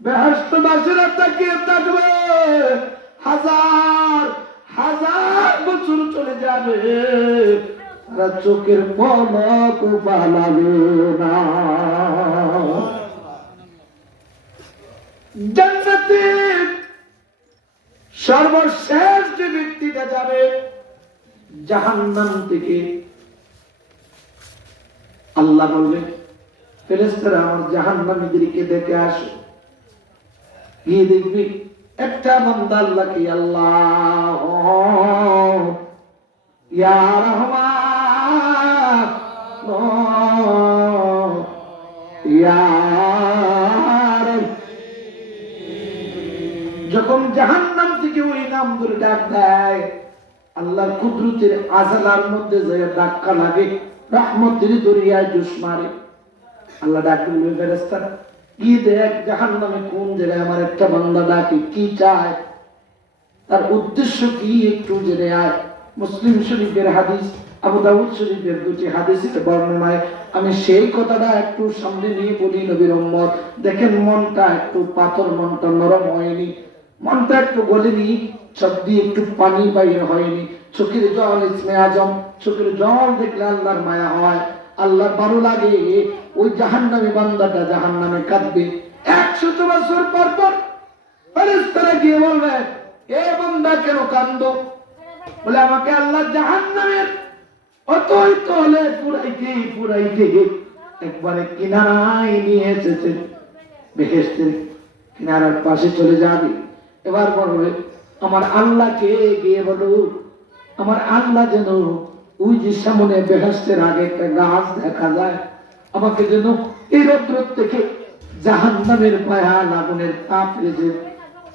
বেহস্তবাসীরা তাকিয়ে থাকবে। হাজার হাজার বছর চলে যাবে। তারা চোখের পলক পালাবে না। জান্নাতে সর্বশেষ যে ব্যক্তিটা যাবে, জাহান্নাম থেকে। আল্লাহ বলবে ফেরেস্তারা আমার জাহান্নামীদেরকে দেখে আসো। গিয়ে দেখবি একটা বান্দা আল্লাহকে আল্লাহ। যখন জাহান্নাম থেকে ওই নাম ধরে ডাক দেয়, আল্লাহর কুদরতের আজালার মধ্যে যে ধাক্কা লাগে, রহমতের দরিয়ায় জোশ মারে আল্লাহ ডাক দিল ফেরেস্তা কি দেখ জাহান নামে কোন জায়গায় আমার একটা বান্দা ডাকে, কি চায়? তার উদ্দেশ্য কি একটু জেনে আয়। মুসলিম শরীফের হাদিস, আবু দাউদ শরীফের দুটি হাদিসের বর্ণনায়। আমি সেই কথাটা একটু সামনে নিয়ে বলি নবীর দেখেন, মনটা একটু পাথর, মনটা নরম হয়নি। মনটা একটু গলেনি সব দিয়ে একটু পানি বাইর হয়নি। চোখের জল, ইসমে আজম, চোখের জল দেখলে আল্লাহর মায়া হয়। আল্লাহর ভালো লাগে ওই জাহান্নামে বান্দাটা জাহান্নামে কাঁদবে। একশত বছর পর পর ফেরেশতারা গিয়ে বলবে, এ বান্দা কেন কান্দো বলে, আমাকে আল্লাহ জাহান্নামের অতই তলে পুরাইতে পুরাইতে একবারে কিনারায় নিয়ে এসেছে। বেহেস্তের কিনারার পাশে চলে যাবে। এবার বলবে, আমার আল্লাহকে গিয়ে বলো, আমার আল্লাহ যেন ওই যে সামনে আগে একটা গাছ দেখা যায়, আমাকে যেন এই রৌদ্র থেকে জাহান নামের পায়া লাগুনের তাপ রেজে,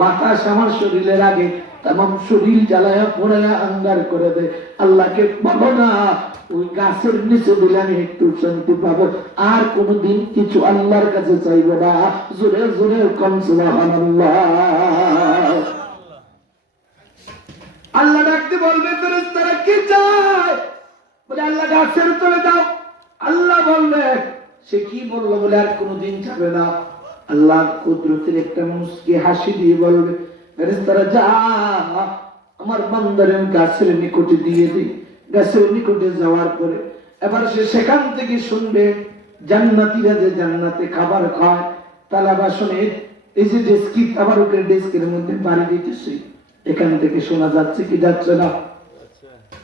বাতাস আমার শরীরের আগে শরীর করে আল্লাহকে বলো না, ওই গাছের নিচে দিলে আমি একটু শান্তি পাবো। আর কোনদিন কিছু আল্লাহর কাছে চাইব না। জোরে জোরে কম সুবহানাল্লাহ। আল্লাহ ডাকতে বলবে, ফেরেশতারা কি চায়? বলে, আল্লাহ গাছের তলে দাও আল্লাহ বলবে সে কি বলল বলে, আর কোনোদিন যাবে না। আল্লাহ কুদরতের একটা মুসকি হাসি দিয়ে বলবে, ফেরেশতারা, যা, আমার গাছের নিকটে দিয়ে দিই গাছের নিকটে যাওয়ার পরে এবার সে সেখান থেকে শুনবে, জান্নাতীরা যে জান্নাতে খাবার খায়, তালা বাসনে এই যে ডেস্কি আবার ওকে ডেস্কের মধ্যে বাড়ি দিতেছে। এখান থেকে শোনা যাচ্ছে কি যাচ্ছে না?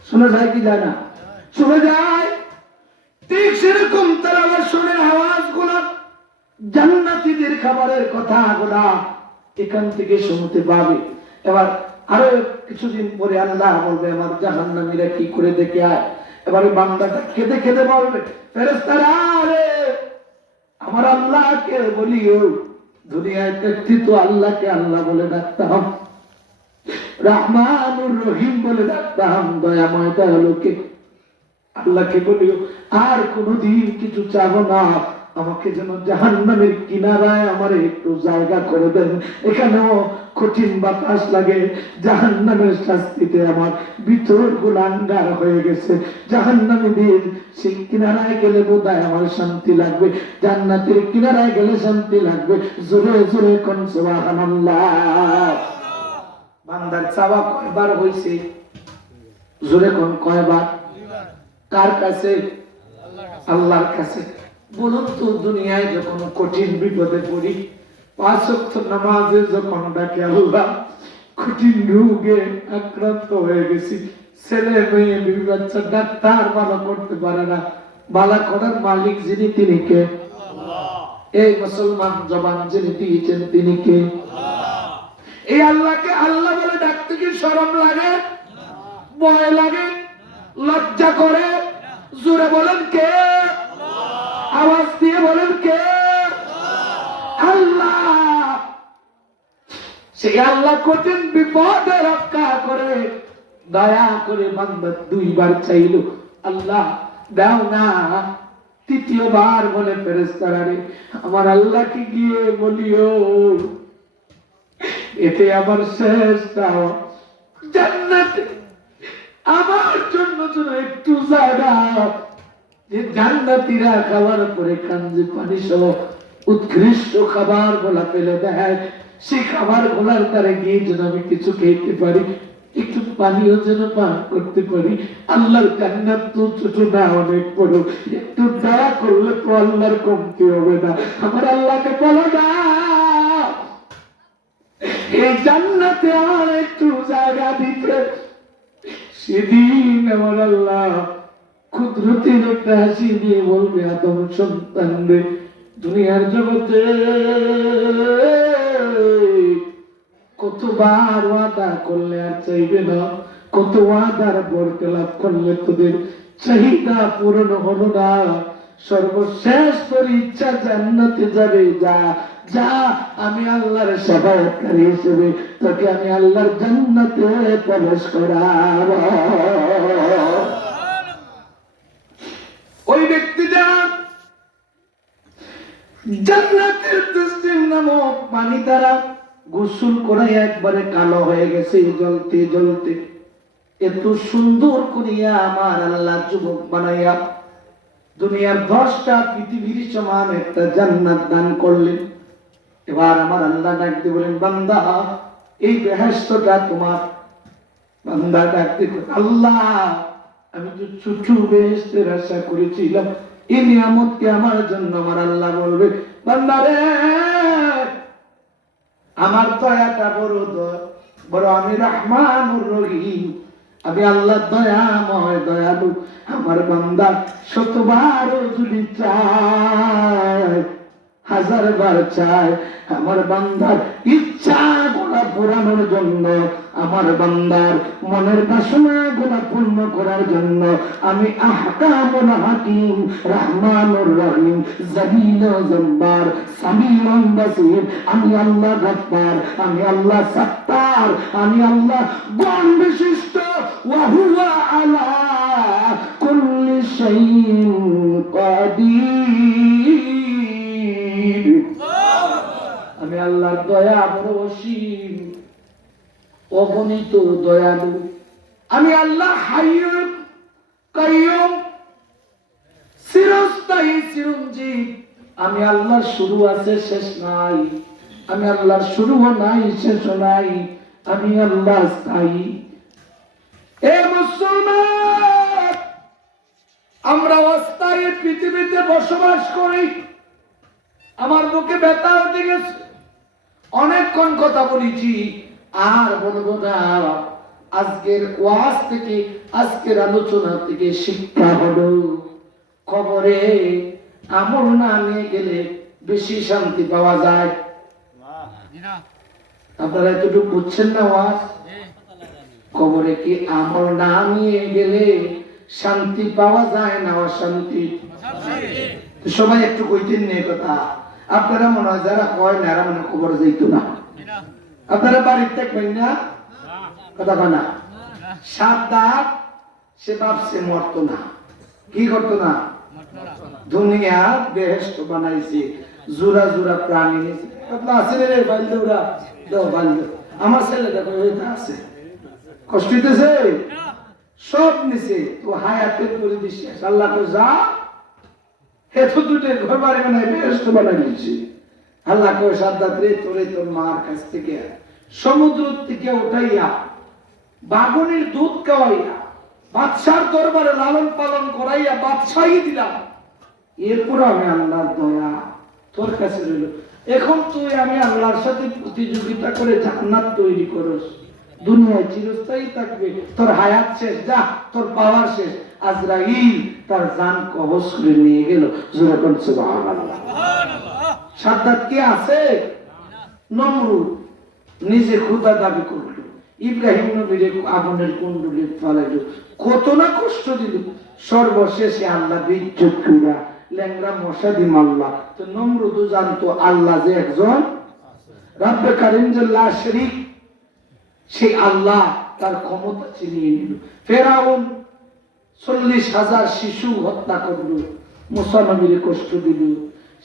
শোনা যায় কি যায় না? শোনা যায়। ঠিক সেরকম তারা আবার শোনে আওয়াজগুলা জান্নাতীদের খাবারের কথা গুলা এখান থেকে শুনতে পাবে। এবার আরও কিছুদিন পরে আল্লাহ বলবে, আমার জাহান্নামীরা কি করে দেখে আয়? এবারে বান্দাটা খেতে খেতে বলবে ফেরেস্তারা আমার আল্লাহকে বলিও, দুনিয়ায় ব্যক্তিত্ব আল্লাহকে আল্লাহ বলে ডাকতাম রহমানুর রহিম বলে ডাকতাম দয়াময় দয়ালোকে। আল্লাহকে বলিও, আর কোনদিন কিছু চাবো না, আমাকে যেন জাহান্নামের কিনারায় আমার একটু জায়গা করে দেন। এখানেও কঠিন বাতাস লাগে, জাহান্নামের শাস্তিতে আমার ভিতর গুলাঙ্গার হয়ে গেছে। জাহান্নামীদের সেই কিনারায় গেলে বোধহয় আমার শান্তি লাগবে। জান্নাতের কিনারায় গেলে শান্তি লাগবে। জোরে জোরে কোন সুবহানাল্লাহ। বান্দার চাওয়া কয়বার হইছে? জোরে কোন কয়বার? কার কাছে? আল্লাহর কাছে। বলুন তো দুনিয়ায় যখন কঠিন বিপদে পড়ি পাঁচ নামাজে যখন ডাকে আল্লাহ কঠিন রোগে আক্রান্ত হয়ে গেছি। ছেলে মেয়ে বিবি বাচ্চা ডাক্তার ভালো করতে পারে না। বালা করার মালিক যিনি তিনি কে? এই মুসলমান জবান যিনি দিয়েছেন তিনি কে? এই আল্লাহকে আল্লাহ বলে ডাকতে কি শরম লাগে? ভয় লাগে। লজ্জা করে। জোরে বলেন কে? আওয়াজ দিয়ে বলেন কে? আল্লাহ। সেই আল্লাহ কঠিন বিপদে রক্ষা করে, দয়া করে বান্দা দুইবার চাইল, আল্লাহ, দাও না। তৃতীয়বার বলে ফেরেস্তারা রে, আমার আল্লাহকে গিয়ে বলিও। এতে আমার শেষ চাওয়া জান্নাতে আমার জন্য যেন একটু জায়গা যে জান্নাতীরা খাওয়ার পরে কাঞ্জে পানি সহ উৎকৃষ্ট খাবার গোলা ফেলে দেয়, সেই খাবার গোলার দ্বারা গিয়ে যেন আমি কিছু খেতে পারি, একটু পানিও যেন পান করতে পারি। আল্লাহর জান্নাত তো ছোট না, অনেক বড়। একটু দয়া করলে তো আল্লাহর কমতি হবে না। আমার আল্লাহকে বলো না। এই জান্নাতে আমার একটু জায়গা দিতে। সেদিন আমার আল্লাহ ক্ষুদ্রতির একটা হাসি দিয়ে বলবে, আদম সন্তানদের দুনিয়ার জগতে কতবার ওয়াদা করলে আর চাইবে না? কত ওয়াদার বরকে লাভ করলে তোদের চাহিদা পূরণ হলো না। সর্বশেষ তোর ইচ্ছা জান্নাতে যাবে। যা যা আমি আল্লাহর সেবায়তকারী হিসেবে তোকে আমি আল্লাহর জান্নাতে প্রবেশ করাবো। ওই জান্নাতের পানি দ্বারা গোসল করে একবারে কালো হয়ে গেছে, জ্বলতে জ্বলতে। এত সুন্দর করিয়া আমার আল্লাহ যুবক বানাইয়া দুনিয়ার দশটা পৃথিবীর সমান একটা জান্নাত দান করলেন। এবার আমার আল্লাহ ডাকতে বলেন, বান্দা, এই বেহেস্তটা তোমার। বান্দা ডাকতে আল্লাহ, আমি তো ছোট বেহেস্তের আশা করেছিলাম এই নিয়ামতকে আমার জন্য আমার আল্লাহ বলবে। বান্দা রে, আমার দয়াটা বড় দয়া বড় আমি রহমানুর রহিম। আমি আল্লাহ দয়াময় দয়ালু আমার বান্দা শতবার যদি চায় হাজার বার চায়, আমার বান্দার ইচ্ছা গোলা পুরানোর জন্য, আমার বান্দার মনের বাসনা গোলা পূর্ণ করার জন্য, আমি আহকামুল হাকিম রহিম বাসির, আমি আল্লাহ আমি আল্লাহ সত্তার, আমি আল্লাহ বিশিষ্ট আলা কুল্লি শাইইন কাদির। আল্লাহর দয়া বড় অসীম, অগণিত দয়ালু। আমি আল্লাহ আমি আল্লাহর শুরু আছে, শেষ নাই। আমি আল্লাহর শুরুও নাই শেষও নাই। আমি আল্লাহ স্থায়ী। এ মুসলমান, আমরা অস্থায়ী পৃথিবীতে বসবাস করি। আমার বুকে ব্যথা উঠে গেছে। অনেকক্ষণ কথা বলেছি আর বলব না আজকের ওয়াজ থেকে আজকের আলোচনা থেকে শিক্ষা হলো। খবরে আমল না নিয়ে গেলে বেশি শান্তি পাওয়া যায়। আপনারা এতটুকু বুঝছেন না ওয়াজ? কবরে কি আমল না নিয়ে গেলে শান্তি পাওয়া যায় না অশান্তি? সবাই একটু কইতেন নিয়ে কথা। আপনারা মনে হয় যারা কয় না এরা মনে কবর যাইতো না। আপনারা বাড়িতে থাকবেন না? কথা কয় না। সাত দাঁত সে ভাবছে মরত না। কি করতো না? দুনিয়া বেহেস্ত বানাইছে জোড়া জোড়া প্রাণী আপনার আছে রে দাও আমার ছেলে দেখো ওইটা আছে। কষ্ট হইতেছে? সব নিছে। তো হায়াতের করে বিশ্বাস আল্লাহ তো যা এত দুটের ঘর বাড়ি বানাই বেহেস্ত বানাই দিচ্ছে আল্লাহ সাদ্দাত রে তোরে তোর মার কাছ থেকে, সমুদ্র থেকে উঠাইয়া, বাগুনির দুধ খাওয়াইয়া, বাদশার দরবারে লালন পালন করাইয়া বাদশাহী দিলাম। এরপর আমি আল্লাহর দয়া তোর কাছে রইল। এখন তুই, আমি আল্লাহর সাথে প্রতিযোগিতা করে জান্নাত তৈরি করস। দুনিয়ায় চিরস্থায়ী থাকবে, তোর হায়াত শেষ, যা, তোর পাওয়ার শেষ। আজরাইল তার জান কবজ করে নিয়ে গেল। যেরকম সাদ্দাত কি আছে? নমরুদ। নিজে খুদা দাবি করল। ইব্রাহিম নবীর আগুনের কুণ্ডলে ফেলাইল কত না কষ্ট দিল। সর্বশেষে আল্লাহ বিদ্যুৎ কইরা ল্যাংরা মশা দি মাল্লা তো নমরুদ জানতো আল্লাহ যে একজন রাব্বে কারিম যে লা শরীক। সেই আল্লাহ তার ক্ষমতা চিনিয়ে নিল। ফেরাউন চল্লিশ হাজার শিশু হত্যা করল মুসা নবীর কষ্ট দিল।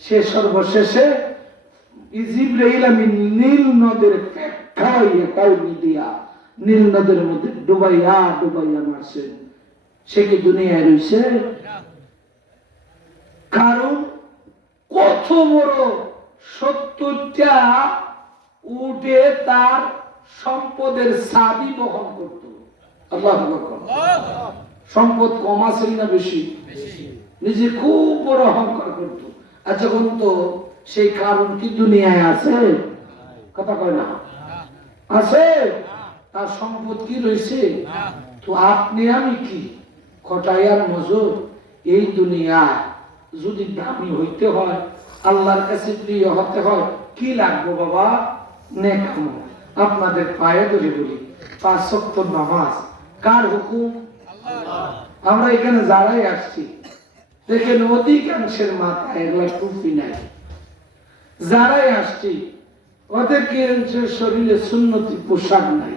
সে সর্বশেষে ইজিব্রাইল আমি নীল নদের নীল নদের মধ্যে ডুবাইয়া ডুবাইয়া সে কি দুনিয়ায় রয়েছে? কারণ কত বড় সত্তরটা উঠে তার সম্পদের সাবি বহন করত। আল্লাহ সম্পদ কম আছে না বেশি? নিজে খুব বড় অহংকার করত। আর যখন তো সেই কারণ কি দুনিয়ায় আছে? কথা কয় না? আছে? তার সম্পদ কি রয়েছে? তো আপনি আমি কি? খটাইয়ার মজুর এই দুনিয়ায় যদি দামি হইতে হয় আল্লাহর কাছে প্রিয় হতে হয় কি লাগবে বাবা? নেকাম আপনাদের পায়ে ধরে বলি পাঁচ সপ্তর নামাজ। কার হুকুম? আমরা এখানে যারাই আসছি দেখেন অধিকাংশের মাথায় এগুলা টুপি নাই। যারাই আসছি ওদের শরীরে সুন্নতি পোশাক নাই।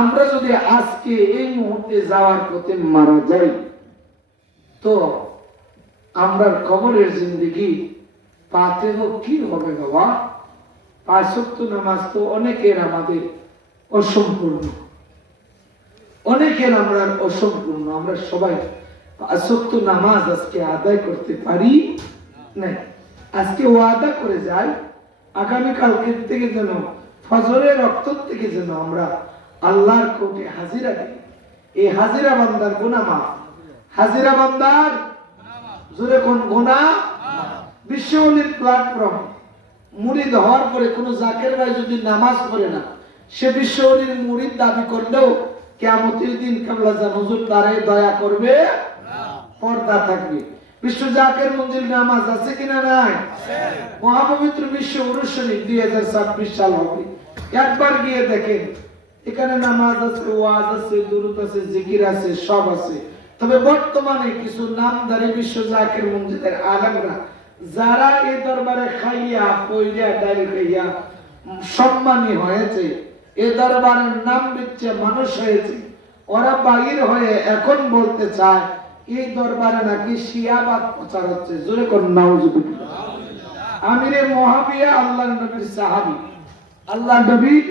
আমরা যদি আজকে এই মুহূর্তে যাওয়ার পথে মারা যাই তো আমরা কবরের জিন্দগি পাতে হোক কি হবে বাবা? পাঁচক্ত নামাজ তো অনেকের আমাদের অসম্পূর্ণ। অনেকের আমরা অসম্পূর্ণ আমরা সবাই নামাজ আজকে আদায় করতে পারি না আজকে ওয়াদা করে যাই আগামী কালকের থেকে যেন ফজরের রক্ত থেকে যেন আমরা আল্লাহর কোর্টে হাজিরা দিই। এই হাজিরা বান্দার গুনা মাফ। হাজিরা বান্দার জোরে কোন গুনা বিশ্বনীর প্ল্যাটফর্ম মুরিদ হওয়ার পরে কোন জাকের ভাই যদি নামাজ পড়ে না, সে বিশ্বনীর মুরিদ দাবি করলেও কেমতের দিন কামলা যা হুজুর তারে দয়া করবে, পর্দা থাকবে। বিশ্ব জাকের মঞ্জিল নামাজ আছে কিনা নাই? মহাপবিত্র বিশ্ব অনুষ্ঠানে দুই হাজার ছাব্বিশ সাল হবে। একবার গিয়ে দেখেন, এখানে নামাজ আছে, ওয়াজ আছে, দুরুদ আছে, জিকির আছে, সব আছে। তবে বর্তমানে কিছু নামদারি বিশ্ব জাকের মঞ্জিলের আলমরা যারা এই দরবারে খাইয়া পইয়া ডাইরে খাইয়া সম্মানী হয়েছে, এ দরবারের নাম বিচ্ছে মানুষ হয়েছে। ওরা বাহির হয়ে এখন বলতে চায়, এই দরবারে নাকি শিয়াবাদ প্রচার হচ্ছে। জোরে কোন নাউজুবিল্লাহ। আমিরে মহাবিয়া আল্লাহ নবীর সাহাবী। আল্লাহ নবীর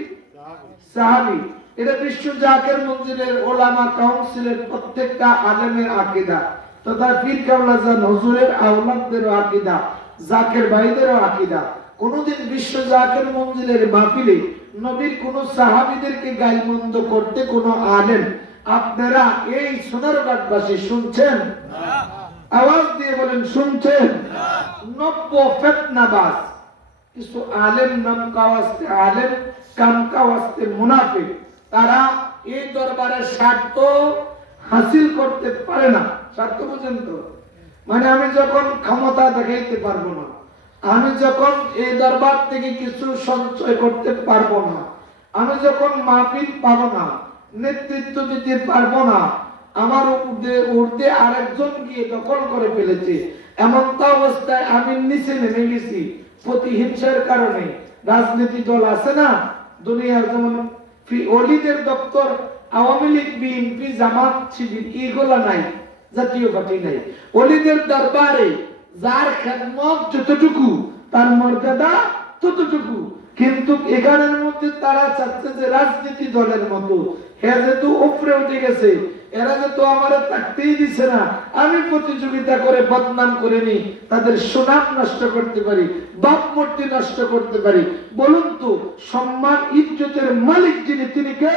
সাহাবী। এটা বিশ্ব জাকের মঞ্জিলের ওলামা কাউন্সিলের প্রত্যেকটা আলেমের আকীদা। তথা পীর কাওলা জান হুজুরের আওলাদদেরও আকীদা, জাকের ভাইদেরও আকীদা। কোনদিন বিশ্ব জাকের মঞ্জিলের মাহফিলে নবীর কোন সাহাবীদেরকে গাইমন্দ করতে কোন আলেম, আপনারা এই সোনারঘাটবাসী শুনছেন? আওয়াজ দিয়ে বলেন, শুনছেন? নব্য ফেতনাবাজ। কিছু আলেম নাম কাওয়াস্তে আলেম, কাম কাওয়াস্তে মুনাফিক। তারা এই দরবারের স্বার্থ হাসিল করতে পারে না স্বার্থ বুঝেন তো? মানে আমি যখন ক্ষমতা দেখাইতে পারব না, আমি যখন এই দরবার থেকে কিছু সঞ্চয় করতে পারব না, আমি যখন মাহফিল পাবো না, নেতৃত্ব দিতে পারব না, আমার উর্ধে আরেকজন গিয়ে দখল করে ফেলেছে এমন অবস্থায় আমি নিচে নেমে গেছি, প্রতিহিংসার কারণে। রাজনীতি দল আছে না, দুনিয়ার যেমন অলিদের দপ্তর Awami League, B N P, Jamaat, Shibir এগুলা নাই, জাতীয় পার্টি নাই। অলিদের দরবারে যার খেদমত যতটুকু, তার মর্যাদা ততটুকু। কিন্তু এখানের মধ্যে তারা চাচ্ছে যে রাজনীতি দলের মতো। হ্যাঁ যেহেতু উপরে উঠে গেছে এরা যেহেতু আমার থাকতেই দিছে না আমি প্রতিযোগিতা করে বদনাম করে নি তাদের সুনাম নষ্ট করতে পারি বাপ মূর্তি নষ্ট করতে পারি বলুন তো সম্মান ইজ্জতের মালিক যিনি তিনি কে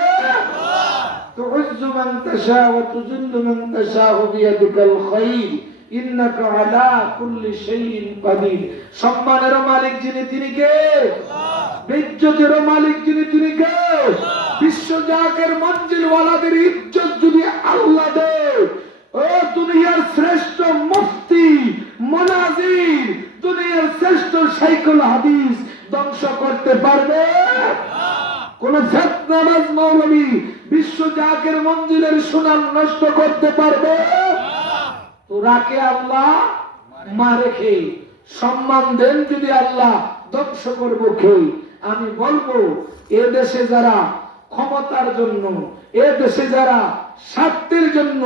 تعز من تشاء وتذل من تشاء بيدك الخير إنك على كل شيء قدير সম্মানের মালিক যিনি তিনি কে ইজ্জতের মালিক যিনি তিনি কে বিশ্ব জাকের মঞ্জিল ওয়ালাদের ইজ্জত যদি আল্লাহ দেয় ও দুনিয়ার শ্রেষ্ঠ মুফতি, মনাজির, দুনিয়ার শ্রেষ্ঠ সাইকুল হাদিস ধ্বংস করতে পারবে? কোন ফেতনাবাজ মৌলবী বিশ্ব জাকের মঞ্জিলের সুনাম নষ্ট করতে পারবে? তো রাকে আল্লাহ? মারে খেয়ে সম্মান দেন যদি আল্লাহ ধ্বংস করব খেয়ে আমি বলব, এ দেশে যারা ক্ষমতার জন্য, এ দেশে যারা স্বার্থের জন্য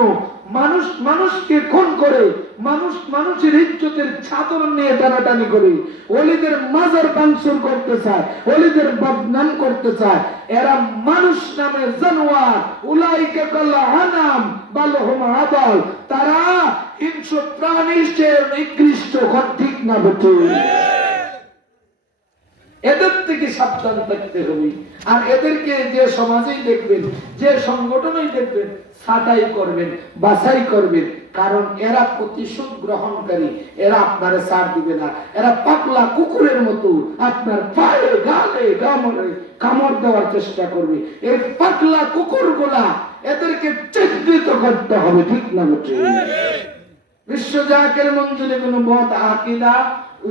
মানুষ মানুষকে খুন করে, মানুষ মানুষের ইজ্জতের চাদর নিয়ে টানাটানি করে। অলিদের মাজার বাংসুর করতে চায় অলিদের বদনাম করতে চায়। এরা মানুষ নামে জানোয়ার, উলাইকে কল্লা হানাম বালহম আবাল তারা হিংস্র প্রাণীর চেয়ে নিকৃষ্ট ঠিক না বেটে। এদের থেকে সাবধান থাকতে হবে। আর এদেরকে যে সমাজেই দেখবেন, যে সংগঠনেই দেখবেন, ছাটাই করবেন, বাছাই করবেন। কারণ এরা প্রতিশোধ গ্রহণকারী, এরা আপনারে ছাড় দিবে না। এরা পাতলা কুকুরের মতো আপনার পায়ে, গালে, গামরে কামড় দেওয়ার চেষ্টা করবে। এই পাতলা কুকুরগুলা এদেরকে চিহ্নিত করতে হবে, ঠিক না বিশ্ব জাকের মঞ্জুরে কোন মত আকিদা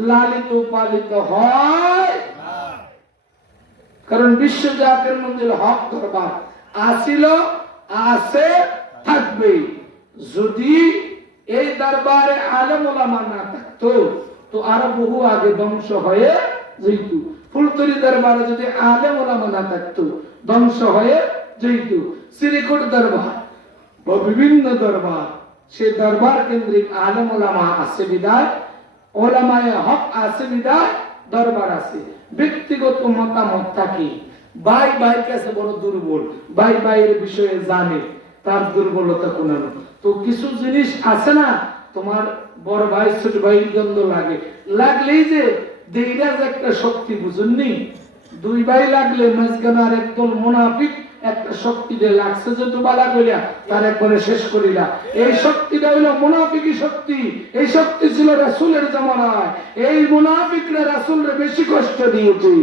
লালিত পালিত হয় কারণ বিশ্ব জাকের মঞ্জুর হক দরবার আসিল আছে, থাকবে। যদি এই দরবারে আলম ওলামা না থাকতো, তো আরও বহু আগে ধ্বংস হয়ে যেত। ফুলতরি দরবারে যদি আলেম ওলামা না থাকতো, ধ্বংস হয়ে যেত। শ্রীকোট দরবার বা বিভিন্ন দরবার, সে দরবার কেন্দ্রিক আলেম ওলামা আছে বিদায় ওলামায় হক আছে বিদায়, দরবার আছে। ব্যক্তিগত মতামত থাকে। ভাই ভাইয়ের কাছে বড় দুর্বল, ভাই ভাইয়ের বিষয়ে জানে, তার দুর্বলতা কোন তো কিছু জিনিস আছে না, তোমার বড় ভাই, ছোট ভাই দ্বন্দ্ব লাগে। লাগলেই যে দেইরাজ একটা শক্তি বুঝুননি? দুই ভাই লাগলে মাঝখানে আর একদল মোনাফিক একটা শক্তি দিয়ে লাগছে যে তো বালা কইলা তার একবারে শেষ করিলা। এই শক্তিটা হইল মোনাফিকি শক্তি। এই শক্তি ছিল রাসূলের জামানায়। এই মোনাফিকরা রাসূলরে বেশি কষ্ট দিয়েছে।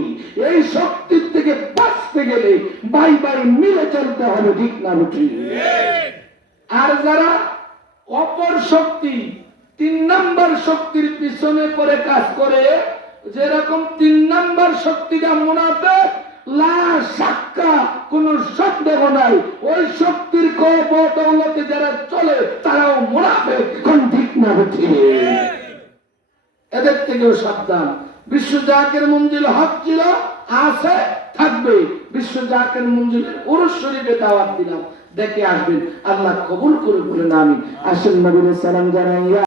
এই শক্তির থেকে বাঁচতে গেলে বাই বাই মিলে চলতে হবে, ঠিক না ঠিক আর যারা অপর শক্তি, তিন নাম্বার শক্তির পিছনে পরে কাজ করে, যেরকম তিন নাম্বার শক্তিটা মুনাফেক কোন সন্দেহ নাই। ওই শক্তির যারা চলে, তারাও কোন ঠিক না এদের থেকেও সাবধান। বিশ্ব জাকের মঞ্জিল হক ছিল, আছে, থাকবে। বিশ্ব জাকের মঞ্জিলের উরুস শরীফে দাওয়াত দিলাম। দেখে আসবেন, আল্লাহ কবুল করে বলেন আমি আসেন নবীর সালাম জানাইয়া।